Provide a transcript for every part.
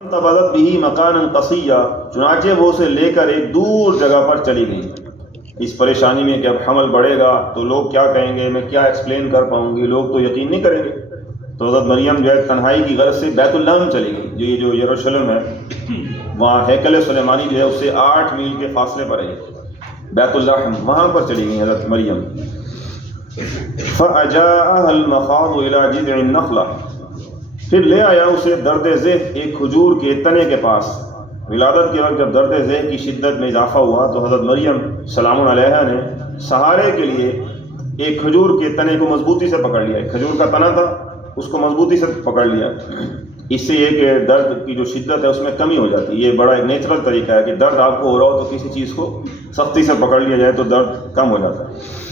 تبذت به مکانا قصیا، چنانچہ وہ اسے لے کر ایک دور جگہ پر چلی گئی، اس پریشانی میں کہ اب حمل بڑھے گا تو لوگ کیا کہیں گے، میں کیا ایکسپلین کر پاؤں گی، لوگ تو یقین نہیں کریں گے۔ تو حضرت مریم جو ہے تنہائی کی غرض سے بیت اللہ میں چلی گئی، جو یروشلم ہے، وہاں ہیکل سلیمانی جو ہے اس سے 8 میل کے فاصلے پر ہے بیت اللہ، وہاں پر چلی گئی حضرت مریم۔ فَأَجَاءَهَا الْمَخَاضُ إِلَى جِذْعِ النَّخْلَةِ، پھر لے آیا اسے درد ذیح ایک کھجور کے تنے کے پاس۔ ولادت کے وقت جب درد ذیح کی شدت میں اضافہ ہوا تو حضرت مریم سلام علیہا نے سہارے کے لیے ایک کھجور کے تنے کو مضبوطی سے پکڑ لیا، ایک کھجور کا تنا تھا اس کو مضبوطی سے پکڑ لیا۔ اس سے یہ کہ درد کی جو شدت ہے اس میں کمی ہو جاتی ہے۔ یہ بڑا ایک نیچرل طریقہ ہے کہ درد آپ کو ہو رہا ہو تو کسی چیز کو سختی سے پکڑ لیا جائے تو درد کم ہو جاتا ہے۔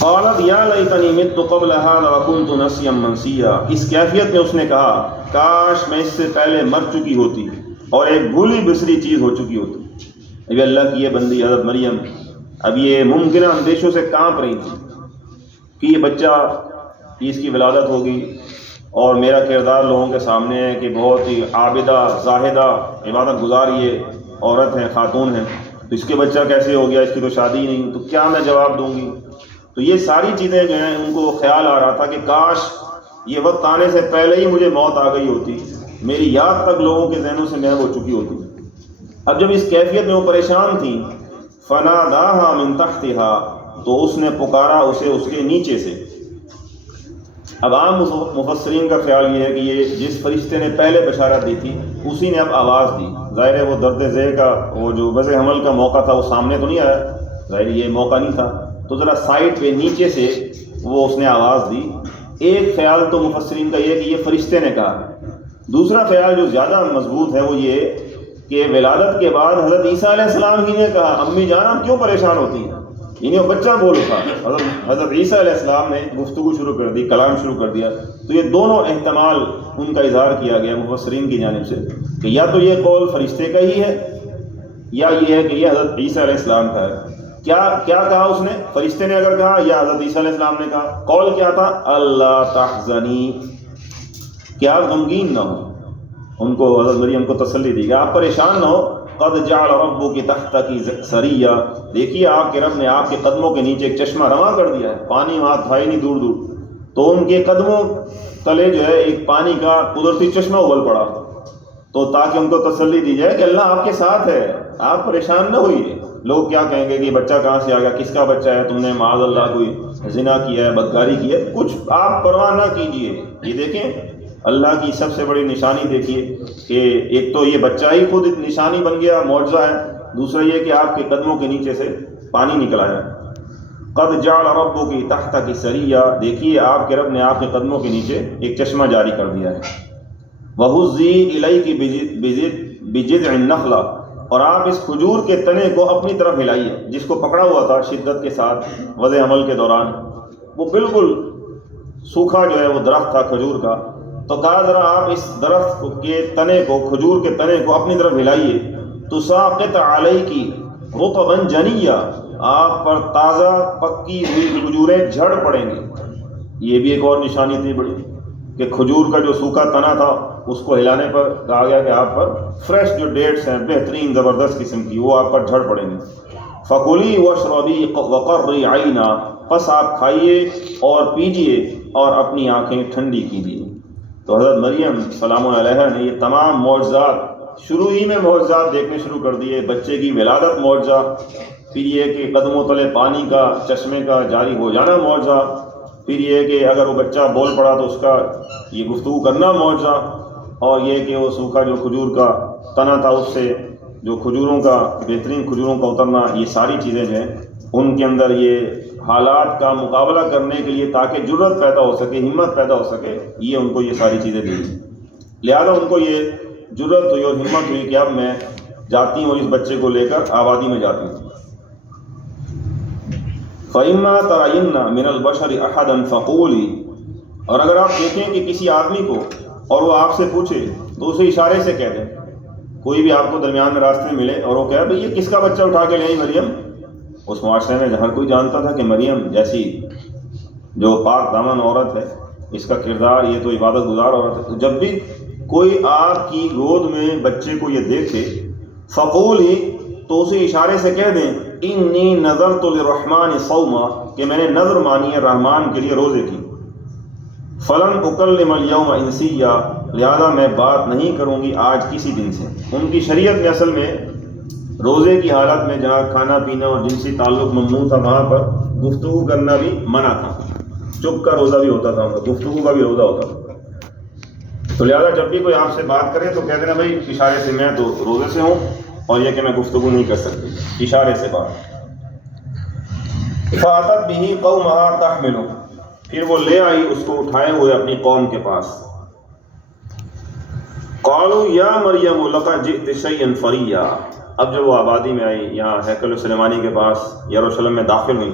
قالت یا لیتنی مت قبل هذا وکنت نسیا منسیا، اس کیفیت میں اس نے کہا کاش میں اس سے پہلے مر چکی ہوتی اور ایک بھولی بسری چیز ہو چکی ہوتی۔ ابھی اللہ کی یہ بندی حضرت مریم اب یہ ممکنہ اندیشوں سے کانپ رہی تھی کہ یہ بچہ، اس کی ولادت ہوگی اور میرا کردار لوگوں کے سامنے ہے کہ بہت ہی عابدہ زاہدہ عبادت گزار یہ عورت ہے، خاتون ہے، تو اس کے بچہ کیسے ہو گیا، اس کی تو شادی ہی نہیں، تو کیا میں جواب دوں گی۔ تو یہ ساری چیزیں جو ہیں ان کو خیال آ رہا تھا کہ کاش یہ وقت آنے سے پہلے ہی مجھے موت آ گئی ہوتی، میری یاد تک لوگوں کے ذہنوں سے محو ہو چکی ہوتی۔ اب جب اس کیفیت میں وہ پریشان تھیں، فناداہا من تحتہا، تو اس نے پکارا اسے اس کے نیچے سے۔ اب عام مفسرین کا خیال یہ ہے کہ یہ جس فرشتے نے پہلے بشارت دی تھی اسی نے اب آواز دی۔ ظاہر ہے وہ درد ذیح کا وہ جو وضع حمل کا موقع تھا وہ سامنے تو نہیں آیا، ظاہر یہ موقع نہیں تھا، تو ذرا سائڈ پہ نیچے سے وہ اس نے آواز دی۔ ایک خیال تو مفسرین کا یہ کہ یہ فرشتے نے کہا، دوسرا خیال جو زیادہ مضبوط ہے وہ یہ کہ ولادت کے بعد حضرت عیسیٰ علیہ السلام ہی نے کہا امی جان آپ کیوں پریشان ہوتی ہیں، یعنی وہ بچہ بول اٹھا، حضرت عیسیٰ علیہ السلام نے گفتگو شروع کر دی، کلام شروع کر دیا۔ تو یہ دونوں احتمال ان کا اظہار کیا گیا مفسرین کی جانب سے کہ یا تو یہ قول فرشتے کا ہی ہے یا یہ ہے کہ یہ حضرت عیسیٰ علیہ السلام کا ہے۔ کیا کہا اس نے، فرشتے نے اگر کہا یا حضرت عیسیٰ علیہ السلام نے کہا، قول کیا تھا، اللہ تحزنی، کیا غمگین نہ ہو۔ ان کو حضرت مریم کو تسلی دی کہ آپ پریشان نہ ہو، قد جعل ربک تحتک سریا، دیکھیے آپ کے رب نے آپ کے قدموں کے نیچے ایک چشمہ رواں کر دیا ہے، پانی وہاں تھا ہی نہیں دور دور، تو ان کے قدموں تلے جو ہے ایک پانی کا قدرتی چشمہ ابل پڑا، تو تاکہ ان کو تسلی دی جائے کہ اللہ آپ کے ساتھ ہے، آپ پریشان نہ ہوئیے۔ لوگ کیا کہیں گے کہ بچہ کہاں سے آ گیا، کس کا بچہ ہے، تم نے معاذ اللہ کوئی زنا کیا ہے، بدکاری کی ہے، کچھ آپ پرواہ نہ کیجئے۔ یہ دیکھیں اللہ کی سب سے بڑی نشانی دیکھیے کہ ایک تو یہ بچہ ہی خود نشانی بن گیا، معجزہ ہے، دوسرا یہ کہ آپ کے قدموں کے نیچے سے پانی نکل آیا۔ قد جعل ربک تحتک سریا، دیکھیے آپ کے رب نے آپ کے قدموں کے نیچے ایک چشمہ جاری کر دیا ہے۔ وَهُزِّي إِلَيْكِ بِجِذْعِ النَّخْلَةِ، اور آپ اس کھجور کے تنے کو اپنی طرف ہلائیے، جس کو پکڑا ہوا تھا شدت کے ساتھ وضع حمل کے دوران، وہ بالکل سوکھا جو ہے وہ درخت تھا کھجور کا، تو کہا ذرا آپ اس درخت کے تنے کو، کھجور کے تنے کو اپنی طرف ہلائیے، تساقط علیک رطبا جنیا، آپ پر تازہ پکی ہوئی کھجوریں جھڑ پڑیں گی۔ یہ بھی ایک اور نشانی تھی بڑی کہ کھجور کا جو سوکھا تنا تھا اس کو ہلانے پر کہا گیا کہ آپ پر فریش جو ڈیٹس ہیں بہترین زبردست قسم کی وہ آپ پر جھڑ پڑیں گی۔ فَكُلِي وَاشْرَبِي وَقَرِّي عَيْنًا، پس آپ کھائیے اور پیجیے اور اپنی آنکھیں ٹھنڈی کیجیے۔ تو حضرت مریم سلام علیہا نے یہ تمام معجزات شروع ہی میں معجزات دیکھنے شروع کر دیے، بچے کی ولادت معجزہ، پھر یہ کہ قدموں تلے پانی کا چشمے کا جاری ہو جانا معجزہ، پھر یہ کہ اگر وہ بچہ بول پڑا تو اس کا یہ گفتگو کرنا معجزہ، اور یہ کہ وہ سوکھا جو کھجور کا تنا تھا اس سے جو کھجوروں کا بہترین کھجوروں کا اترنا، یہ ساری چیزیں جو ہیں ان کے اندر یہ حالات کا مقابلہ کرنے کے لیے تاکہ جرأت پیدا ہو سکے، ہمت پیدا ہو سکے، یہ ان کو یہ ساری چیزیں دی، لہذا ان کو یہ جرأت ہوئی اور ہمت ہوئی کہ اب میں جاتی ہوں اس بچے کو لے کر آبادی میں جاتی ہوں۔ فَإِمَّا تَرَيِنَّ مِنَ الْبَشَرِ أَحَدًا فَقُولِي، اور اگر آپ دیکھیں کہ کسی آدمی کو اور وہ آپ سے پوچھے تو اسے اشارے سے کہہ دیں، کوئی بھی آپ کو درمیان میں راستے میں ملے اور وہ کہے بھئی یہ کس کا بچہ اٹھا کے لے آئی مریم، اس معاشرے میں ہر کوئی جانتا تھا کہ مریم جیسی جو پاک دامن عورت ہے، اس کا کردار، یہ تو عبادت گزار عورت ہے، تو جب بھی کوئی آپ کی گود میں بچے کو یہ دیکھے، فقولی، تو اسے اشارے سے کہہ دیں، انی نذرت للرحمن صوما، کہ میں نے نظر مانی ہے رحمان کے لیے روزے کی، فلن اکلم اليوم انسیا، لہذا میں بات نہیں کروں گی آج کسی دن سے۔ ان کی شریعت میں اصل میں روزے کی حالت میں جہاں کھانا پینا اور جنسی تعلق ممنوع تھا وہاں پر گفتگو کرنا بھی منع تھا، چپ کا روزہ بھی ہوتا تھا، گفتگو کا بھی روزہ ہوتا تھا۔ تو لہٰذا جب بھی کوئی آپ سے بات کرے تو کہہ دینا بھائی اشارے سے میں تو روزے سے ہوں، اور یہ کہ میں گفتگو نہیں کر سکتی، اشارے سے بات۔ فاتت به قومها تحملہ، پھر وہ لے آئی اس کو اٹھائے ہوئے اپنی قوم کے پاس۔ قالوا یا مریم لقد جئت شیئا فریا، اب جب وہ آبادی میں آئی، یہاں ہیکل سلیمانی کے پاس یروشلم میں داخل ہوئی،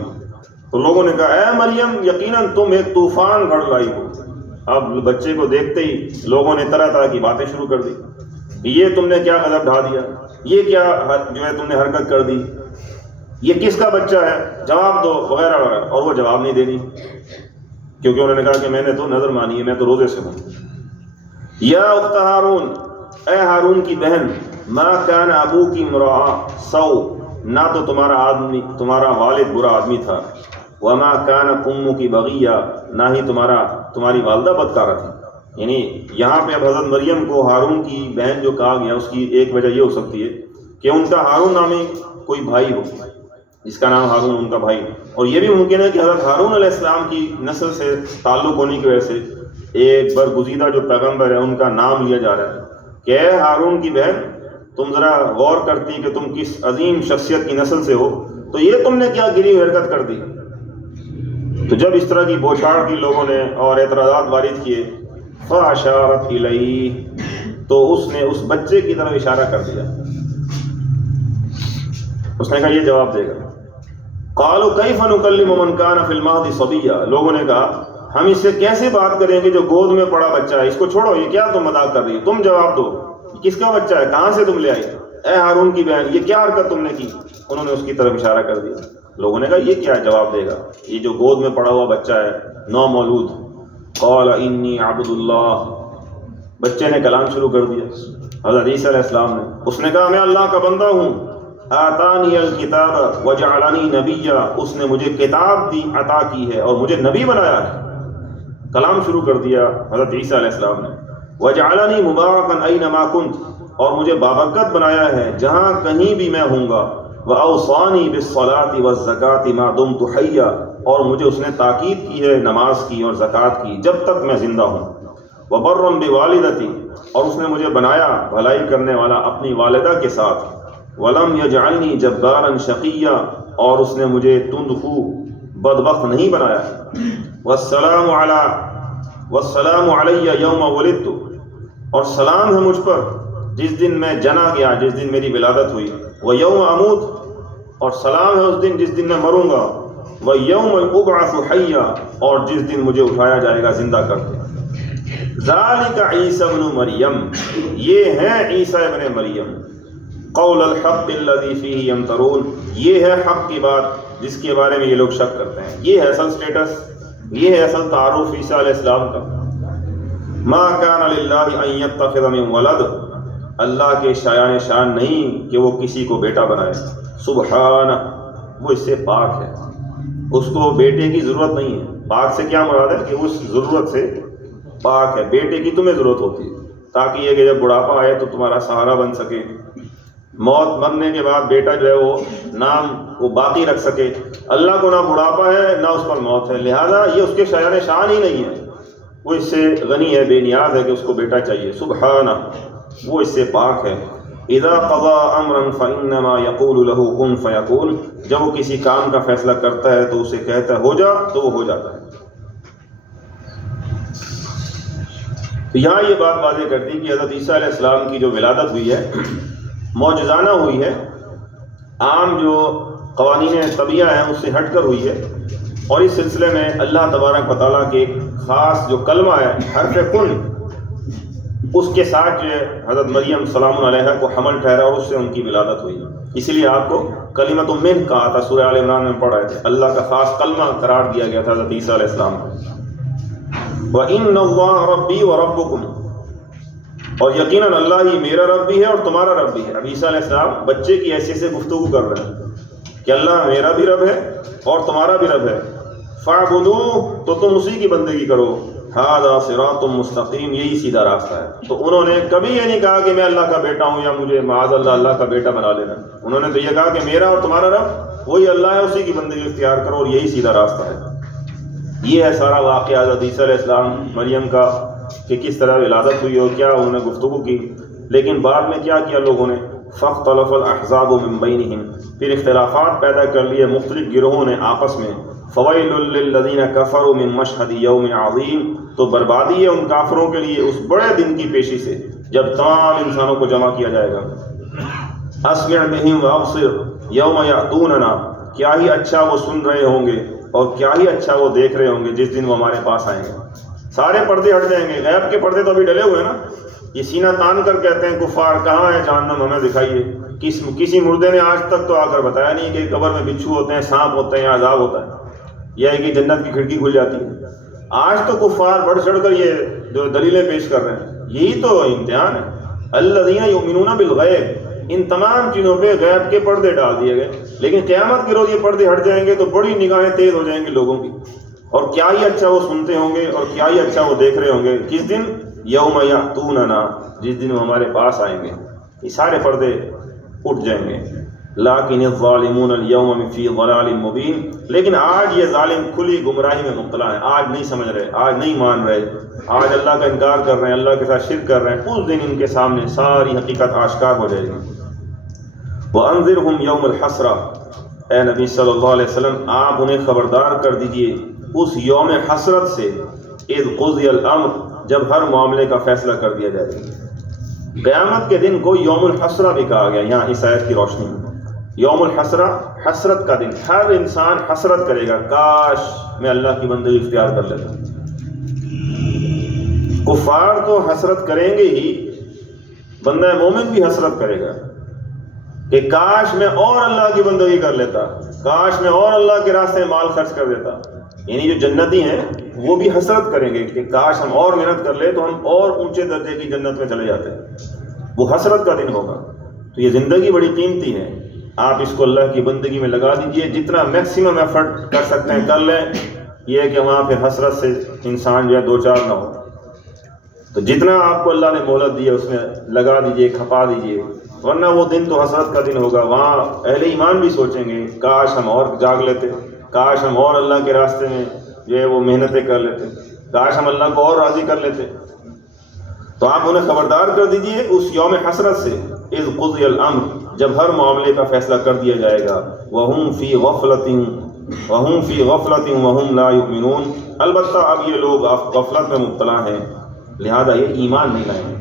تو لوگوں نے کہا اے مریم یقیناً تم ایک طوفان گھڑ لائی ہو۔ اب بچے کو دیکھتے ہی لوگوں نے طرح طرح کی باتیں شروع کر دی، یہ تم نے کیا غضب ڈھا دیا، یہ کیا جو ہے تم نے حرکت کر دی، یہ کس کا بچہ ہے، جواب دو، وغیرہ وغیرہ۔ اور وہ جواب نہیں دے دی، کیونکہ انہوں نے کہا کہ میں نے تو نظر مانی ہے، میں تو روزے سے ہوں۔ یا اخت ہارون، اے ہارون کی بہن، ما کان ابوک امرأ سوء، نہ تو تمہارا والد برا آدمی تھا، وما کانت امک بغیہ، نہ ہی تمہاری والدہ بدکارہ تھی۔ یعنی یہاں پہ اب حضرت مریم کو ہارون کی بہن جو کہا گیا، اس کی ایک وجہ یہ ہو سکتی ہے کہ ان کا ہارون نامی کوئی بھائی ہو جس کا نام ہارون ان کا بھائی، اور یہ بھی ممکن ہے کہ حضرت ہارون علیہ السلام کی نسل سے تعلق ہونے کی وجہ سے ایک برگزیدہ جو پیغمبر ہے ان کا نام لیا جا رہا ہے کہ اے ہارون کی بہن، تم ذرا غور کرتی کہ تم کس عظیم شخصیت کی نسل سے ہو، تو یہ تم نے کیا گری ہوئی حرکت کر دی۔ تو جب اس طرح کی بوچھاڑ کی لوگوں نے اور اعتراضات وارد کیے، فاشارت الیہ، تو اس نے اس بچے کی طرف اشارہ کر دیا، اس نے کہا یہ جواب دے گا۔ قالوا کیف نکلم من کان فی المہد صبیا، لوگوں نے کہا ہم اس سے کیسے بات کریں گے جو گود میں پڑا بچہ ہے، اس کو چھوڑو، یہ کیا تم مذاق کر رہی ہو، تم جواب دو، کس کا بچہ ہے، کہاں سے تم لے آئی، اے ہارون کی بہن یہ کیا حرکت تم نے کی۔ انہوں نے اس کی طرف اشارہ کر دیا، لوگوں نے کہا یہ کیا جواب دے گا، یہ جو گود میں پڑا ہوا بچہ ہے نو مولود۔ قال انی عبد اللہ، بچے نے کلام شروع کر دیا، حضرت عیسیٰ علیہ السلام نے، اس نے کہا میں اللہ کا بندہ ہوں، آتانی الکتاب وجعلنی نبیا، اس نے مجھے کتاب دی، عطا کی ہے اور مجھے نبی بنایا ہے۔ کلام شروع کر دیا حضرت عیسیٰ علیہ السلام نے، وجعلنی مبارکا اینما کنت، اور مجھے بابرکت بنایا ہے جہاں کہیں بھی میں ہوں گا، واوصانی بالصلاۃ والزکاۃ ما دمت حیا، اور مجھے اس نے تاکید کی ہے نماز کی اور زکوٰۃ کی جب تک میں زندہ ہوں، وبرا بوالدتی، اور اس نے مجھے بنایا بھلائی کرنے والا اپنی والدہ کے ساتھ، ولم یجعلنی جبارا شقیا، اور اس نے مجھے تندخو بدبخت نہیں بنایا، والسلام علی یوم ولدت، اور سلام ہے مجھ پر جس دن میں جنا گیا، جس دن میری ولادت ہوئی، ویوم اموت، اور سلام ہے اس دن جس دن میں مروں گا، ویوم ابعث حیا، اور جس دن مجھے اٹھایا جائے گا زندہ کرتے۔ ذالک عیسی ابن مریم، یہ ہے عیسیٰ ابن مریم، قول الحق الذی فیہ یمترون، یہ ہے حق کی بات جس کے بارے میں یہ لوگ شک کرتے ہیں۔ یہ ہے اصل سٹیٹس، یہ ہے اصل تعارف عیسیٰ علیہ السلام کا۔ ما کان للہ ان یتخذ من ولد، اللہ کے شایان شان نہیں کہ وہ کسی کو بیٹا بنائے، سبحانہ، وہ اس سے پاک ہے، اس کو بیٹے کی ضرورت نہیں ہے۔ پاک سے کیا مراد ہے کہ وہ اس ضرورت سے پاک ہے۔ بیٹے کی تمہیں ضرورت ہوتی ہے تاکہ یہ کہ جب بڑھاپا آئے تو تمہارا سہارا بن سکے، موت مرنے کے بعد بیٹا جو ہے وہ نام وہ باقی رکھ سکے۔ اللہ کو نہ بڑھاپا ہے نہ اس پر موت ہے، لہذا یہ اس کے شایان شان ہی نہیں ہے، وہ اس سے غنی ہے، بے نیاز ہے کہ اس کو بیٹا چاہیے، سبحانہ، وہ اس سے پاک ہے۔ اذا قضى امرا فانما يقول له كن فيكون، جب وہ کسی کام کا فیصلہ کرتا ہے تو اسے کہتا ہے ہو جا تو وہ ہو جاتا ہے۔ تو یہاں یہ بات واضح کرتی کہ حضرت عیسیٰ علیہ السلام کی جو ولادت ہوئی ہے معجزانہ ہوئی ہے، عام جو قوانین طبیعہ ہیں اس سے ہٹ کر ہوئی ہے، اور اس سلسلے میں اللہ تبارک و تعالیٰ کے ایک خاص جو کلمہ ہے حرف کن، اس کے ساتھ جو ہے حضرت مریم سلام علیہا کو حمل ٹھہرا اور اس سے ان کی ولادت ہوئی۔ اسی لیے آپ کو کلمۃ من کہا تھا، سورہ آل عمران میں پڑھ رہے تھے، اللہ کا خاص کلمہ قرار دیا گیا تھا حضرت عیسیٰ علیہ السلام کو۔ وَإِنَّ اللَّهَ رَبِّي وَرَبُّكُمْ، اور یقیناً اللہ ہی میرا رب بھی ہے اور تمہارا رب بھی ہے۔ اب عیسیٰ علیہ السلام بچے کی حیثیت سے گفتگو کر رہے ہیں کہ اللہ میرا بھی رب ہے اور تمہارا بھی رب ہے، فاعبدوہ تو تم اسی کی بندگی کرو، ھذا صراط مستقیم یہی سیدھا راستہ ہے۔ تو انہوں نے کبھی یہ نہیں کہا کہ میں اللہ کا بیٹا ہوں یا مجھے معاذ اللہ اللہ کا بیٹا بنا لینا، انہوں نے تو یہ کہا کہ میرا اور تمہارا رب وہی اللہ ہے، اسی کی بندگی اختیار کرو اور یہی سیدھا راستہ ہے۔ یہ ہے سارا واقعہ حضرت عیسیٰ علیہ السلام مریم کا کہ کس طرح ولادت ہوئی اور کیا انہوں نے گفتگو کی۔ لیکن بعد میں کیا کیا لوگوں نے، فاختلف الاحزاب من بینہم، پھر اختلافات پیدا کر لیے مختلف گروہوں نے آپس میں، فویل للذین کفروا من مشہد یوم عظیم، تو بربادی ہے ان کافروں کے لیے اس بڑے دن کی پیشی سے جب تمام انسانوں کو جمع کیا جائے گا۔ اسمع بہم وابصر یوم یأتوننا، کیا ہی اچھا وہ سن رہے ہوں گے اور کیا ہی اچھا وہ دیکھ رہے ہوں گے جس دن وہ ہمارے پاس آئیں گے۔ سارے پردے ہٹ جائیں گے، غیب کے پردے تو ابھی ڈلے ہوئے ہیں نا، یہ سینہ تان کر کہتے ہیں کفار کہاں ہے جہنم ہمیں دکھائیے، کسی مردے نے آج تک تو آ کر بتایا نہیں کہ قبر میں بچھو ہوتے ہیں، سانپ ہوتے ہیں یا عذاب ہوتا ہے، یہ ہے کہ جنت کی کھڑکی کھل جاتی ہے۔ آج تو کفار بڑھ چڑھ کر یہ جو دلیلیں پیش کر رہے ہیں، یہی تو امتحان ہے۔ الذین یؤمنون بالغیب، ان تمام چیزوں پہ غیب کے پردے ڈال دیے گئے، لیکن قیامت کے روز یہ پردے ہٹ جائیں گے تو بڑی نگاہیں تیز ہو جائیں گی لوگوں کی، اور کیا ہی اچھا وہ سنتے ہوں گے اور کیا ہی اچھا وہ دیکھ رہے ہوں گے، کس دن، یوم یأتوننا، جس دن وہ ہمارے پاس آئیں گے، یہ سارے پردے اٹھ جائیں گے۔ لیکن الظالمون اليوم فی ضلال مبین، لیکن آج یہ ظالم کھلی گمراہی میں مبتلا ہیں، آج نہیں سمجھ رہے، آج نہیں مان رہے، آج اللہ کا انکار کر رہے ہیں، اللہ کے ساتھ شرک کر رہے ہیں، اس دن ان کے سامنے ساری حقیقت آشکار ہو جائے گی۔ وَأَنذِرْهُمْ يَوْمَ الْحَسْرَةِ، اے نبی صلی اللہ علیہ وسلم آپ انہیں خبردار کر دیجئے اس یوم حسرت سے، اذ قضی الامر، جب ہر معاملے کا فیصلہ کر دیا جائے گا۔ قیامت کے دن کو یوم الحسرہ بھی کہا گیا یہاں اس آیت کی روشنی میں۔ یوم الحسرہ، حسرت کا دن، ہر انسان حسرت کرے گا، کاش میں اللہ کی بندگی اختیار کر لیتا۔ کفار تو حسرت کریں گے ہی، بندہ مومن بھی حسرت کرے گا کہ کاش میں اور اللہ کی بندگی کر لیتا، کاش میں اور اللہ کے راستے میں مال خرچ کر دیتا۔ یعنی جو جنتی ہیں وہ بھی حسرت کریں گے کہ کاش ہم اور محنت کر لیں تو ہم اور اونچے درجے کی جنت میں چلے جاتے ہیں۔ وہ حسرت کا دن ہوگا۔ تو یہ زندگی بڑی قیمتی ہے، آپ اس کو اللہ کی بندگی میں لگا دیجئے، جتنا میکسیمم ایفرٹ کر سکتے ہیں کر لیں، یہ ہے کہ وہاں پھر حسرت سے انسان جو ہے دو چار نہ ہو۔ تو جتنا آپ کو اللہ نے مہلت دی ہے اس میں لگا دیجئے، کھپا دیجئے، ورنہ وہ دن تو حسرت کا دن ہوگا۔ وہاں اہل ایمان بھی سوچیں گے کاش ہم اور جاگ لیتے، کاش ہم اور اللہ کے راستے میں جو ہے وہ محنتیں کر لیتے، کاش ہم اللہ کو اور راضی کر لیتے۔ تو آپ انہیں خبردار کر دیجئے اس یوم حسرت سے، اذ قضی الامر، جب ہر معاملے کا فیصلہ کر دیا جائے گا، وَهُمْ فِي غَفْلَةٍ وَهُمْ لَا يُؤْمِنُونَ، البتہ اب یہ لوگ غفلت میں مبتلا ہیں، لہذا یہ ایمان نہیں لائیں گے۔